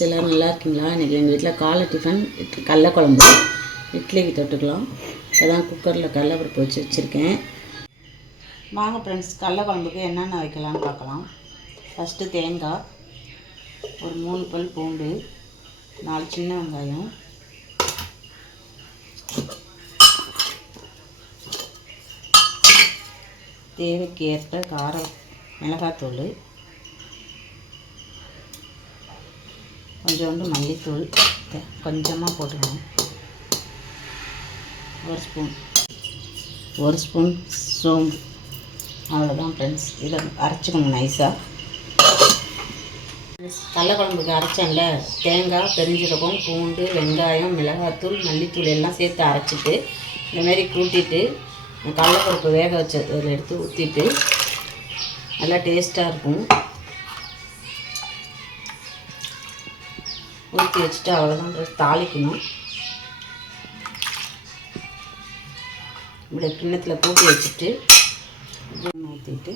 எல்லோரும் நல்லா இருக்கீங்களா? இன்றைக்கி எங்கள் வீட்டில் காலை டிஃபன் கடல குழம்பு, இட்லிக்கு தொட்டுக்கலாம். இப்போதான் குக்கரில் கடலைப்பருப்பு வச்சுருக்கேன். வாங்க ஃப்ரெண்ட்ஸ், கடல குழம்புக்கு என்னென்ன வைக்கலான்னு பார்க்கலாம். ஃபஸ்ட்டு தேங்காய், ஒரு 3 பல் பூண்டு, 4 சின்ன வெங்காயம், தேவைக்கு ஏற்ப காரம், மிளகாத்தூள், கொஞ்சோண்டு மல்லித்தூள் கொஞ்சமாக போட்டுக்கணும். ஒரு ஸ்பூன் சோம்பு. அவ்வளோதான் ஃப்ரெண்ட்ஸ். இதை அரைச்சிக்கணும் நைஸாக. கடல குழம்புக்கு அரைச்சேன்ல, தேங்காய், பெருஞ்சீரகம், பூண்டு, வெங்காயம், மிளகாத்தூள், மல்லித்தூள் எல்லாம் சேர்த்து அரைச்சிட்டு இந்தமாரி கூட்டிட்டு கடலைப்பருப்பு வேக வச்சதில் எடுத்து ஊற்றிட்டு நல்லா டேஸ்ட்டாக இருக்கும். ஊற்றி வச்சுட்டு அவ்வளோதான் தாளிக்கணும். இப்படி கிண்ணத்தில் கூட்டி வச்சுட்டு ஊற்றிட்டு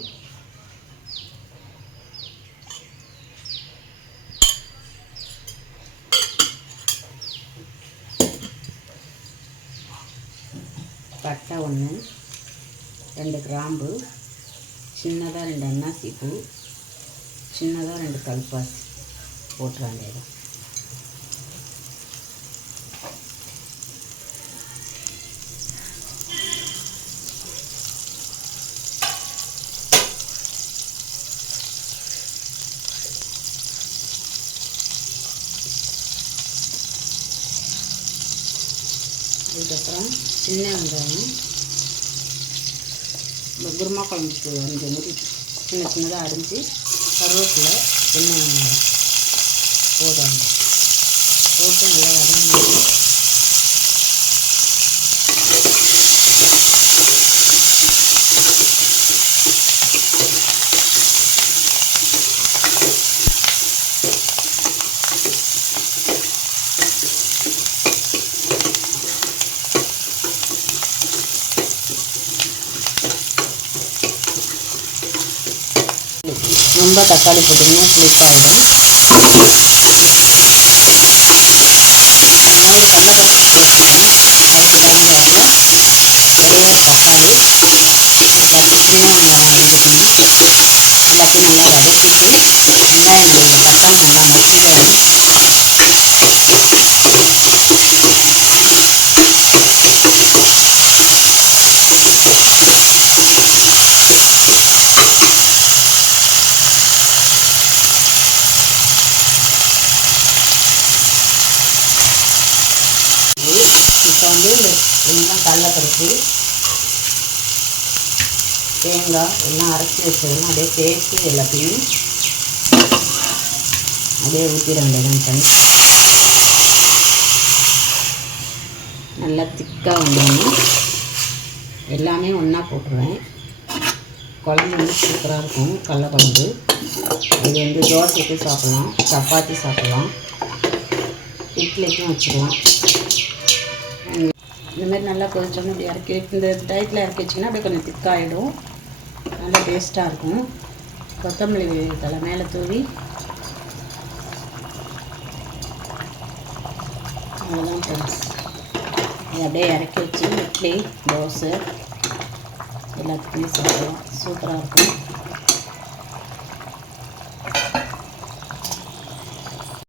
பட்டை 1, 2 கிராம்பு, சின்னதாக 2 அன்னாசி பூ, சின்னதாக 2 கல்பாசி போட்டுறாங்க. அதுக்கப்புறம் சின்ன வெங்காயம், இந்த குருமா குழம்புக்கு அந்த மாதிரி சின்ன சின்னதாக அரிஞ்சு கருவேப்பிலை, சின்ன வெங்காயம் போடுறாங்க. போட்டு நல்லா வதங்கி ரொம்ப தக்காளி போட்டிங்கன்னா புளிப்பு ஆகிடும். அதனால் கடலை சேர்த்துக்கிறேன். அதுக்கு தகுந்த ஒரே ஒரு தக்காளி, ஒரு 10 சின்ன வெங்காயம் அரிஞ்சிக்கணும். எல்லாத்தையும் நல்லா வதக்கிட்டு வெங்காயம் நல்லா தக்காளி நல்லா மசிஞ்சாலும் இப்போ எல்லாம் கடலைப்பருப்பு, தேங்காய் எல்லாம் அரைச்சி வச்சதெல்லாம் அப்படியே சேர்த்து எல்லாத்தையும் அப்படியே ஊற்றிட வேண்டியதான் ஃப்ரெண்ட்ஸ். நல்லா திக்காக வந்தோடனே எல்லாமே ஒன்றா போட்டுருவேன். குழம்பு சூப்பராக இருக்கும். கடல குழம்பு இது தோசைக்கு சாப்பிட்லாம், சப்பாத்தி சாப்பிட்லாம், இட்லிக்கும் வச்சுக்கலாம். இந்தமாரி நல்லா கொதிச்சோன்னு அப்படி இறக்கி இந்த டயத்தில் இறக்கி வச்சிங்கன்னா அப்படியே கொஞ்சம் திக்காகிடும். நல்லா டேஸ்ட்டாக இருக்கும். கொத்தமல்லி தலை மேலே தூவி அவ்வளோதான் ஃப்ரெண்ட்ஸ். இதை அப்படியே இறக்கி வச்சு இட்லி, தோசை எல்லாத்துக்குமே சாப்பிடலாம். சூப்பராக இருக்கும்.